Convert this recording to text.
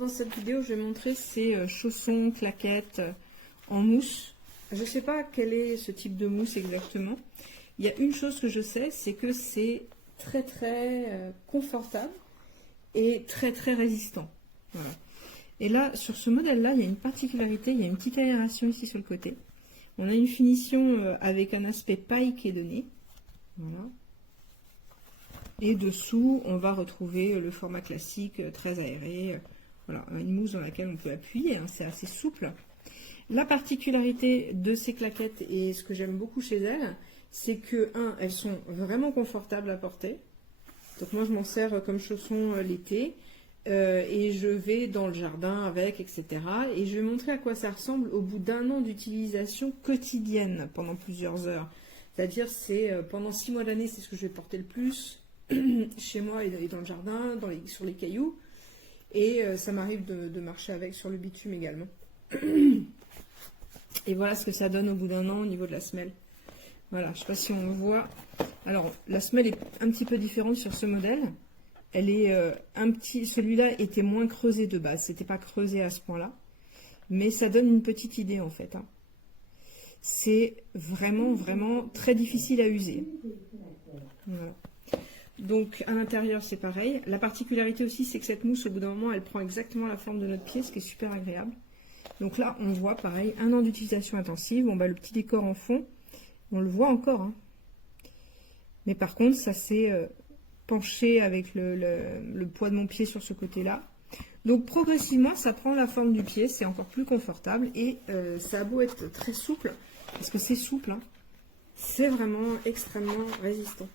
Dans cette vidéo, je vais montrer ces chaussons, claquettes en mousse. Je ne sais pas quel est ce type de mousse exactement. Il y a une chose que je sais, c'est que c'est très confortable et très résistant. Voilà. Et là, sur ce modèle-là, il y a une particularité, il y a une petite aération ici sur le côté. On a une finition avec un aspect paille qui est donné. Voilà. Et dessous, on va retrouver le format classique, très aéré. Voilà, une mousse dans laquelle on peut appuyer, hein, c'est assez souple. La particularité de ces claquettes, et ce que j'aime beaucoup chez elles, c'est que, elles sont vraiment confortables à porter. Donc moi, je m'en sers comme chaussons l'été. Et je vais dans le jardin avec, etc. Et je vais montrer à quoi ça ressemble au bout d'un an d'utilisation quotidienne pendant plusieurs heures. C'est-à-dire, c'est pendant 6 mois d'année, c'est ce que je vais porter le plus chez moi et dans le jardin, sur les cailloux. Et ça m'arrive de marcher avec sur le bitume également. Et voilà ce que ça donne au bout d'un an au niveau de la semelle. Voilà, je ne sais pas si on le voit. Alors, la semelle est un petit peu différente sur ce modèle. Elle est celui-là était moins creusé de base, c'était pas creusé à ce point-là, mais ça donne une petite idée en fait. Hein. C'est vraiment très difficile à user. Voilà. Donc à l'intérieur c'est pareil. La particularité aussi c'est que cette mousse au bout d'un moment elle prend exactement la forme de notre pied, ce qui est super agréable. Donc là on voit pareil, un an d'utilisation intensive. Bon bah le petit décor en fond, on le voit encore. Hein. Mais par contre ça c'est penché avec le poids de mon pied sur ce côté-là. Donc progressivement, ça prend la forme du pied, c'est encore plus confortable et ça a beau être très souple, parce que c'est souple, hein, c'est vraiment extrêmement résistant.